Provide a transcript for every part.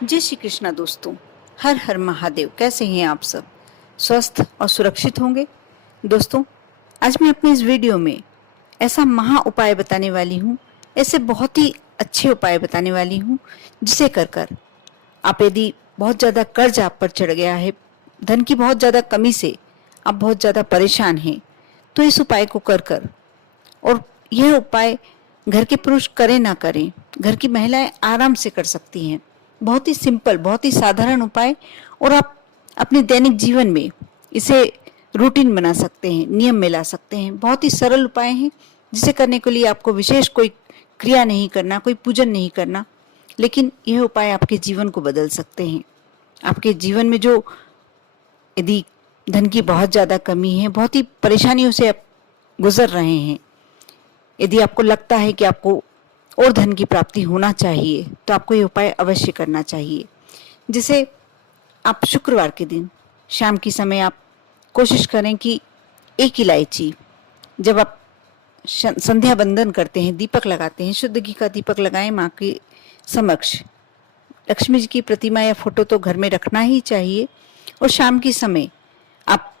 जय श्री कृष्णा दोस्तों। हर हर महादेव। कैसे हैं आप सब? स्वस्थ और सुरक्षित होंगे। दोस्तों, आज मैं अपनी इस वीडियो में ऐसा महा उपाय बताने वाली हूँ, ऐसे बहुत ही अच्छे उपाय बताने वाली हूँ जिसे कर कर आप, यदि बहुत ज़्यादा कर्ज आप पर चढ़ गया है, धन की बहुत ज़्यादा कमी से आप बहुत ज़्यादा परेशान हैं, तो इस उपाय को कर कर, और यह उपाय घर के पुरुष करें ना करें, घर की महिलाएं आराम से कर सकती हैं। बहुत ही सिंपल, बहुत ही साधारण उपाय, और आप अपने दैनिक जीवन में इसे रूटीन बना सकते हैं, नियम में ला सकते हैं। बहुत ही सरल उपाय हैं जिसे करने के लिए आपको विशेष कोई क्रिया नहीं करना, कोई पूजन नहीं करना, लेकिन यह उपाय आपके जीवन को बदल सकते हैं। आपके जीवन में जो, यदि धन की बहुत ज़्यादा कमी है, बहुत ही परेशानियों से आप गुजर रहे हैं, यदि आपको लगता है कि आपको और धन की प्राप्ति होना चाहिए, तो आपको ये उपाय अवश्य करना चाहिए। जिसे आप शुक्रवार के दिन शाम के समय आप कोशिश करें कि एक इलायची, जब आप संध्या बंदन करते हैं, दीपक लगाते हैं, शुद्ध घी का दीपक लगाएं माँ के समक्ष। लक्ष्मी जी की प्रतिमा या फोटो तो घर में रखना ही चाहिए, और शाम के समय आप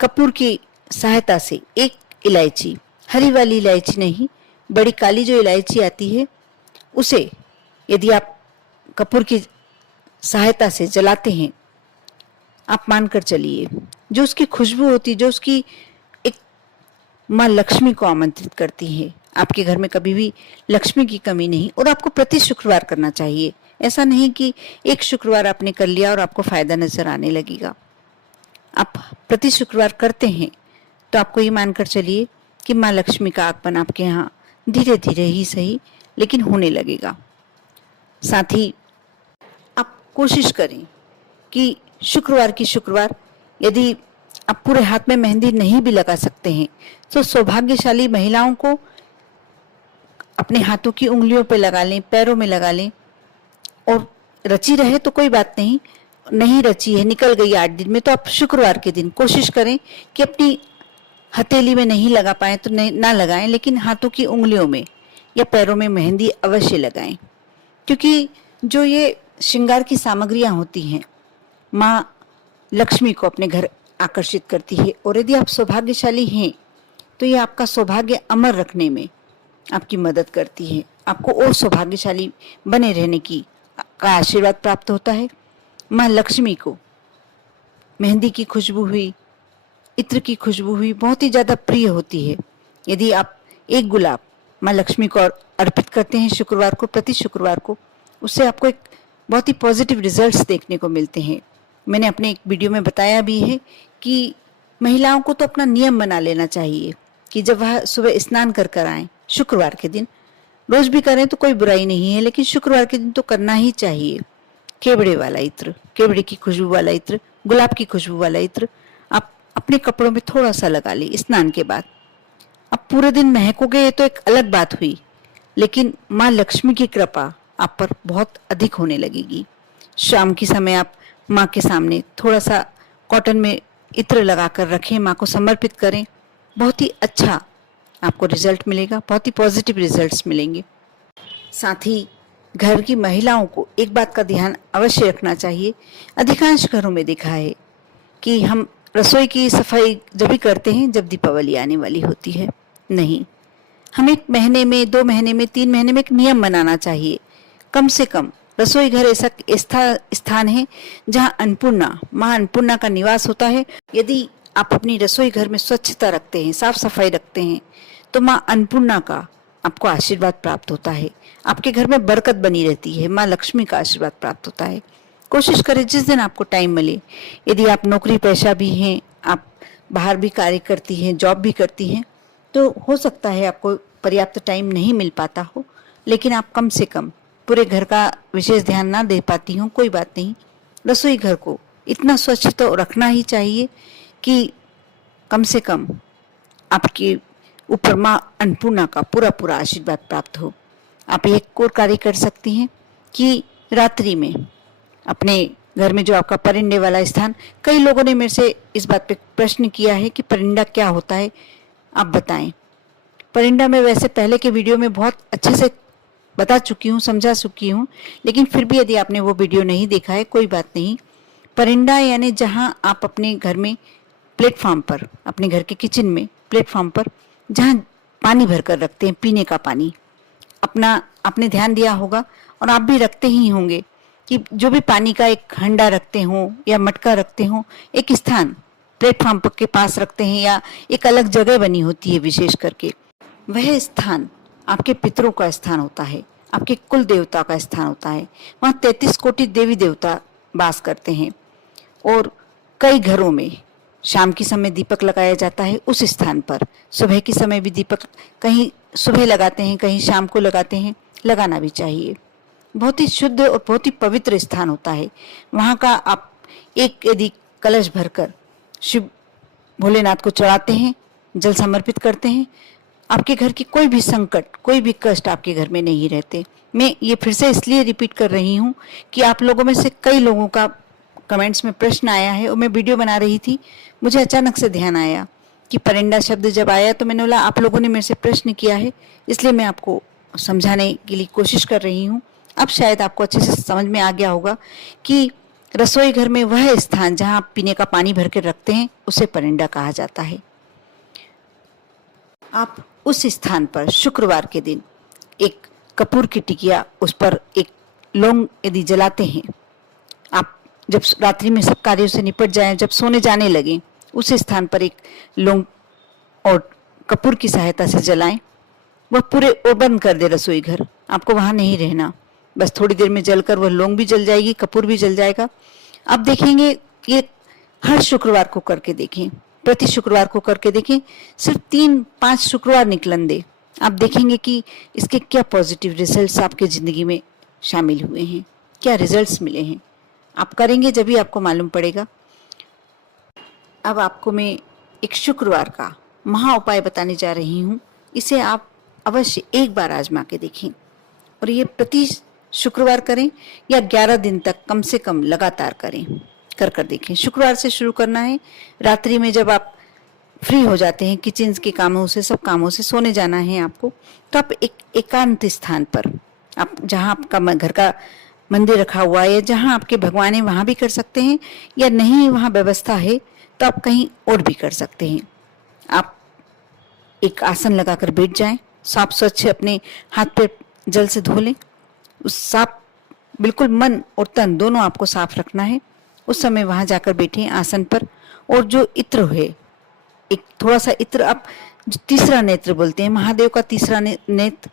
कपूर की सहायता से एक इलायची, हरी वाली इलायची नहीं, बड़ी काली जो इलायची आती है, उसे यदि आप कपूर की सहायता से जलाते हैं, आप मानकर चलिए, जो उसकी खुशबू होती, जो उसकी एक माँ लक्ष्मी को आमंत्रित करती है। आपके घर में कभी भी लक्ष्मी की कमी नहीं। और आपको प्रति शुक्रवार करना चाहिए। ऐसा नहीं कि एक शुक्रवार आपने कर लिया और आपको फायदा नजर आने लगेगा। आप प्रति शुक्रवार करते हैं तो आपको ये मानकर चलिए कि माँ लक्ष्मी का आगमन आपके यहाँ धीरे धीरे ही सही, लेकिन होने लगेगा। साथ ही आप कोशिश करें कि शुक्रवार की शुक्रवार, यदि आप पूरे हाथ में मेहंदी नहीं भी लगा सकते हैं, तो सौभाग्यशाली महिलाओं को अपने हाथों की उंगलियों पे लगा लें, पैरों में लगा लें। और रची रहे तो कोई बात नहीं, नहीं रची है, निकल गई 8 दिन में, तो आप शुक्रवार के दिन कोशिश करें कि अपनी हथेली में नहीं लगा पाए तो नहीं ना लगाएं, लेकिन हाथों की उंगलियों में या पैरों में मेहंदी अवश्य लगाएं। क्योंकि जो ये श्रृंगार की सामग्रियां होती हैं, माँ लक्ष्मी को अपने घर आकर्षित करती है। और यदि आप सौभाग्यशाली हैं तो ये आपका सौभाग्य अमर रखने में आपकी मदद करती है। आपको और सौभाग्यशाली बने रहने का आशीर्वाद प्राप्त होता है। माँ लक्ष्मी को मेहंदी की खुशबू हुई, इत्र की खुशबू हुई बहुत ही ज़्यादा प्रिय होती है। यदि आप एक गुलाब माँ लक्ष्मी को अर्पित करते हैं शुक्रवार को, प्रति शुक्रवार को, उससे आपको एक बहुत ही पॉजिटिव रिजल्ट्स देखने को मिलते हैं। मैंने अपने एक वीडियो में बताया भी है कि महिलाओं को तो अपना नियम बना लेना चाहिए कि जब वह सुबह स्नान कर कर आएँ शुक्रवार के दिन, रोज भी करें तो कोई बुराई नहीं है, लेकिन शुक्रवार के दिन तो करना ही चाहिए। केवड़े वाला इत्र, केवड़े की खुशबू वाला इत्र, गुलाब की खुशबू वाला इत्र आप अपने कपड़ों में थोड़ा सा लगा ली स्नान के बाद। अब पूरे दिन महकोगे तो एक अलग बात हुई, लेकिन माँ लक्ष्मी की कृपा आप पर बहुत अधिक होने लगेगी। शाम के समय आप माँ के सामने थोड़ा सा कॉटन में इत्र लगाकर रखें, माँ को समर्पित करें। बहुत ही अच्छा आपको रिजल्ट मिलेगा, बहुत ही पॉजिटिव रिजल्ट्स मिलेंगे। साथ ही घर की महिलाओं को एक बात का ध्यान अवश्य रखना चाहिए। अधिकांश घरों में देखा है कि हम रसोई की सफाई जब भी करते हैं जब दीपावली आने वाली होती है। नहीं, हम 1 महीने में, 2 महीने में, 3 महीने में एक नियम बनाना चाहिए। कम से कम रसोई घर ऐसा स्थान है जहां अन्नपूर्णा, माँ अन्नपूर्णा का निवास होता है। यदि आप अपनी रसोई घर में स्वच्छता रखते हैं, साफ सफाई रखते हैं, तो माँ अन्नपूर्णा का आपको आशीर्वाद प्राप्त होता है। आपके घर में बरकत बनी रहती है, माँ लक्ष्मी का आशीर्वाद प्राप्त होता है। कोशिश करें जिस दिन आपको टाइम मिले, यदि आप नौकरी पेशा भी हैं, आप बाहर भी कार्य करती हैं, जॉब भी करती हैं, तो हो सकता है आपको पर्याप्त टाइम नहीं मिल पाता हो, लेकिन आप कम से कम पूरे घर का विशेष ध्यान ना दे पाती हूँ, कोई बात नहीं, रसोई घर को इतना स्वच्छ तो रखना ही चाहिए कि कम से कम आपके ऊपर माँ अन्नपूर्णा का पूरा पूरा आशीर्वाद प्राप्त हो। आप एक और कार्य कर सकती हैं कि रात्रि में अपने घर में जो आपका परिंदे वाला स्थान, कई लोगों ने मेरे से इस बात पे प्रश्न किया है कि परिंदा क्या होता है, आप बताएं। परिंदा में वैसे पहले के वीडियो में बहुत अच्छे से बता चुकी हूँ, समझा चुकी हूँ, लेकिन फिर भी यदि आपने वो वीडियो नहीं देखा है, कोई बात नहीं। परिंदा यानी जहाँ आप अपने घर में प्लेटफॉर्म पर, अपने घर के किचन में प्लेटफॉर्म पर जहाँ पानी भर कर रखते हैं, पीने का पानी, अपना आपने ध्यान दिया होगा और आप भी रखते ही होंगे कि जो भी पानी का एक हंडा रखते हो या मटका रखते हो, एक स्थान प्लेटफॉर्म के पास रखते हैं या एक अलग जगह बनी होती है विशेष करके। वह स्थान आपके पितरों का स्थान होता है, आपके कुल देवता का स्थान होता है। वहाँ 33 कोटि देवी देवता वास करते हैं और कई घरों में शाम के समय दीपक लगाया जाता है उस स्थान पर। सुबह के समय भी दीपक कहीं सुबह लगाते हैं, कहीं शाम को लगाते हैं, लगाना भी चाहिए। बहुत ही शुद्ध और बहुत ही पवित्र स्थान होता है वहाँ का। आप एक यदि कलश भरकर शिव भोलेनाथ को चढ़ाते हैं, जल समर्पित करते हैं, आपके घर की कोई भी संकट, कोई भी कष्ट आपके घर में नहीं रहते। मैं ये फिर से इसलिए रिपीट कर रही हूँ कि आप लोगों में से कई लोगों का कमेंट्स में प्रश्न आया है और मैं वीडियो बना रही थी, मुझे अचानक से ध्यान आया कि परिंदा शब्द जब आया तो मैंने बोला आप लोगों ने मेरे से प्रश्न किया है, इसलिए मैं आपको समझाने के लिए कोशिश कर रही हूँ। अब शायद आपको अच्छे से समझ में आ गया होगा कि रसोई घर में वह स्थान जहाँ आप पीने का पानी भर के रखते हैं उसे परिंदा कहा जाता है। आप उस स्थान पर शुक्रवार के दिन एक कपूर की टिकिया, उस पर एक लौंग यदि जलाते हैं, आप जब रात्रि में सब कार्यों से निपट जाएं, जब सोने जाने लगे, उस स्थान पर एक लौंग और कपूर की सहायता से जलाएं। वह पूरे और बंद कर दे रसोई घर, आपको वहां नहीं रहना। बस थोड़ी देर में जलकर वह लौंग भी जल जाएगी, कपूर भी जल जाएगा। आप देखेंगे ये हर शुक्रवार को करके देखें, प्रति शुक्रवार को करके देखें। सिर्फ 3-5 शुक्रवार निकलन दे, आप देखेंगे कि इसके क्या पॉजिटिव रिजल्ट्स आपके ज़िंदगी में शामिल हुए हैं, क्या रिजल्ट्स मिले हैं। आप करेंगे जब भी आपको मालूम पड़ेगा। अब आपको मैं एक शुक्रवार का महा उपाय बताने जा रही हूँ। इसे आप अवश्य एक बार आजमा के देखें और ये प्रति शुक्रवार करें या 11 दिन तक कम से कम लगातार करें, कर देखें। शुक्रवार से शुरू करना है। रात्रि में जब आप फ्री हो जाते हैं किचन के कामों से, सब कामों से, सोने जाना है आपको, तो आप एक एकांत स्थान पर, आप जहाँ आपका घर का मंदिर रखा हुआ है या जहाँ आपके भगवान है वहाँ भी कर सकते हैं, या नहीं वहाँ व्यवस्था है तो आप कहीं और भी कर सकते हैं। आप एक आसन लगाकर बैठ जाएं, साफ स्वच्छ अपने हाथ पैर जल से धो लें। उस साफ, बिल्कुल मन और तन दोनों आपको साफ रखना है। उस समय वहां जाकर बैठे आसन पर, और जो इत्र है, एक थोड़ा सा इत्र, आप जो तीसरा नेत्र बोलते हैं, महादेव का तीसरा नेत्र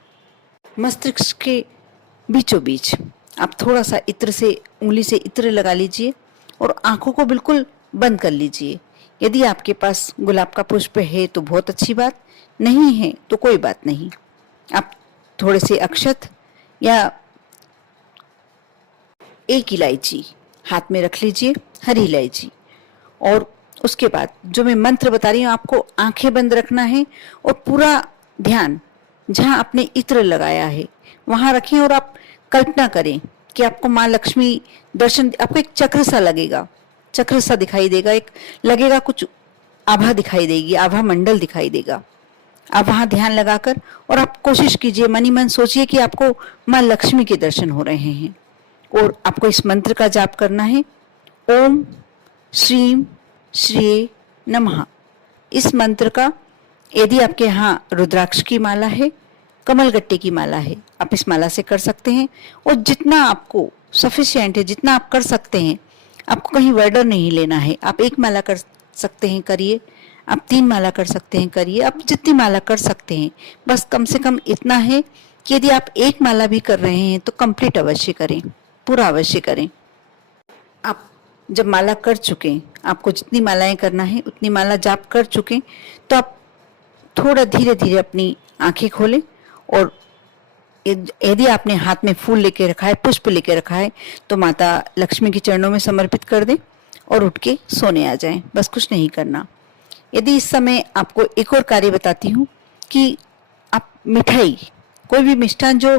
मस्तिष्क के बीचों बीच, आप थोड़ा सा इत्र से, उंगली से इत्र लगा लीजिए और आंखों को बिल्कुल बंद कर लीजिए। यदि आपके पास गुलाब का पुष्प है तो बहुत अच्छी बात, नहीं है तो कोई बात नहीं। आप थोड़े से अक्षत या एक इलायची हाथ में रख लीजिए, हरी इलायची, और उसके बाद जो मैं मंत्र बता रही हूँ आपको आंखें बंद रखना है और पूरा ध्यान जहाँ आपने इत्र लगाया है वहां रखें और आप कल्पना करें कि आपको माँ लक्ष्मी दर्शन, आपको एक चक्र सा लगेगा, चक्र सा दिखाई देगा, एक लगेगा कुछ आभा दिखाई देगी, आभा मंडल दिखाई देगा। आप वहां ध्यान लगाकर और आप कोशिश कीजिए, मन ही मन सोचिए कि आपको माँ लक्ष्मी के दर्शन हो रहे हैं और आपको इस मंत्र का जाप करना है, ओम श्रीम श्री नमः। इस मंत्र का, यदि आपके यहाँ रुद्राक्ष की माला है, कमलगट्टे की माला है, आप इस माला से कर सकते हैं। और जितना आपको सफिशिएंट है, जितना आप कर सकते हैं, आपको कहीं वर्डर नहीं लेना है। आप 1 माला कर सकते हैं, करिए। आप 3 माला कर सकते हैं, करिए। आप जितनी माला कर सकते हैं, बस कम से कम इतना है कि यदि आप 1 माला भी कर रहे हैं तो कंप्लीट अवश्य करें, पूरा अवश्य करें। आप जब माला कर चुके, आपको जितनी मालाएं करना है उतनी माला जाप कर चुके, तो आप थोड़ा धीरे धीरे अपनी आंखें खोलें और यदि आपने हाथ में फूल लेके रखा है, पुष्प लेके रखा है, तो माता लक्ष्मी के चरणों में समर्पित कर दें और उठ के सोने आ जाएं। बस कुछ नहीं करना। यदि इस समय आपको एक और कार्य बताती हूँ कि आप मिठाई, कोई भी मिष्ठान, जो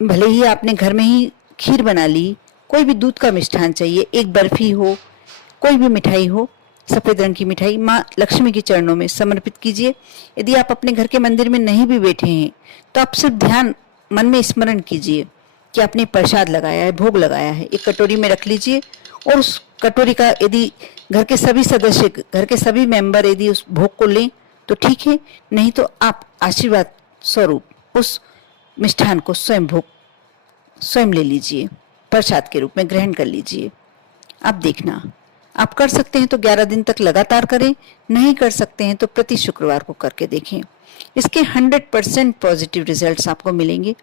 भले ही आपने घर में ही खीर बना ली, कोई भी दूध का मिष्ठान चाहिए, एक बर्फी हो, कोई भी मिठाई हो, सफेद रंग की मिठाई, माँ लक्ष्मी के चरणों में समर्पित कीजिए। यदि आप अपने घर के मंदिर में नहीं भी बैठे हैं तो आप सिर्फ ध्यान मन में स्मरण कीजिए कि आपने प्रसाद लगाया है, भोग लगाया है, एक कटोरी में रख लीजिए और उस कटोरी का यदि घर के सभी सदस्य, घर के सभी मेंबर यदि उस भोग को लें तो ठीक है, नहीं तो आप आशीर्वाद स्वरूप उस मिष्ठान को स्वयं ले लीजिए, प्रसाद के रूप में ग्रहण कर लीजिए। अब देखना, आप कर सकते हैं तो 11 दिन तक लगातार करें, नहीं कर सकते हैं तो प्रति शुक्रवार को करके देखें। इसके 100% पॉजिटिव रिजल्ट्स आपको मिलेंगे।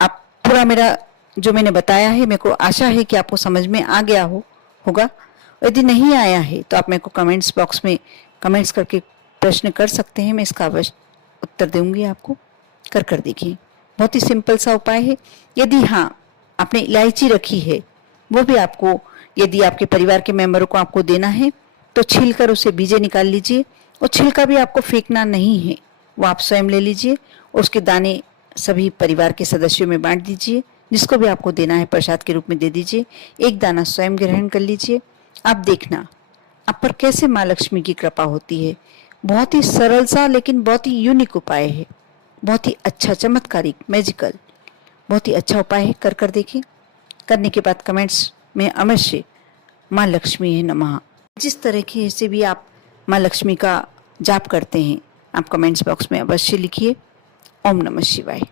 आप पूरा मेरा जो मैंने बताया है, मेरे को आशा है कि आपको समझ में आ गया होगा। यदि नहीं आया है तो आप मेरे को कमेंट्स बॉक्स में कमेंट्स करके प्रश्न कर सकते हैं, मैं इसका अवश्य उत्तर दूंगी आपको। कर देखिए, बहुत ही सिंपल सा उपाय है। यदि हाँ आपने इलायची रखी है, वो भी आपको, यदि आपके परिवार के मेंबरों को आपको देना है तो छीलकर उसे बीजे निकाल लीजिए, और छिलका भी आपको फेंकना नहीं है, वो आप स्वयं ले लीजिए, उसके दाने सभी परिवार के सदस्यों में बांट दीजिए, जिसको भी आपको देना है प्रसाद के रूप में दे दीजिए, एक दाना स्वयं ग्रहण कर लीजिए। आप देखना आप पर कैसे माँ लक्ष्मी की कृपा होती है। बहुत ही सरल सा लेकिन बहुत ही यूनिक उपाय है, बहुत ही अच्छा, चमत्कारिक, मैजिकल, बहुत ही अच्छा उपाय है। कर देखिए। करने के बाद कमेंट्स में अवश्य माँ लक्ष्मी है नमः, जिस तरीके से भी आप माँ लक्ष्मी का जाप करते हैं, आप कमेंट्स बॉक्स में अवश्य लिखिए। ओम नमः शिवाय।